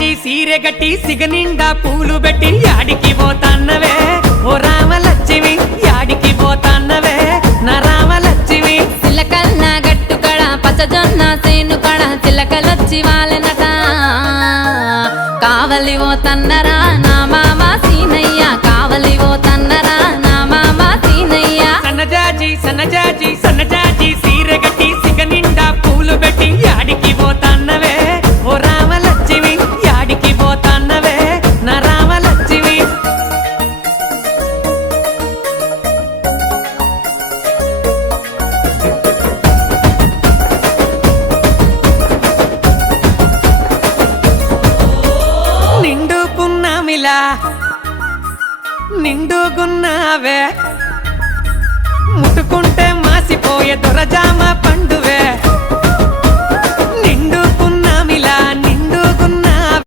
జాజి సీరె గట్టి సిగనిండా పూలు పెట్టి యాడికి పోతాన్నవే ఓ రామలక్ష్మి యాడికి పోతాన్నవే నా రామలక్ష్మి చిలకల్ల గట్టు కడ పచ్చజొన్న సేను కడ చిలకలొచ్చి వాలెనట కావలి ఓ తన్నరా నా మామ సీనయ్య కావలి ఓ తన్నరా నా మామ సీనయ్య సన్నజాజి సీరె గట్టి సిగనిండా పూలు పెట్టి యాడికి పోతాన్నవే ఓ రామలక్ష్మి యాడికి పోతాన్నవే నా రామలక్ష్మి నిండుకున్నావే ముట్టుకుంటే మాసిపోయే దొరజామ పండు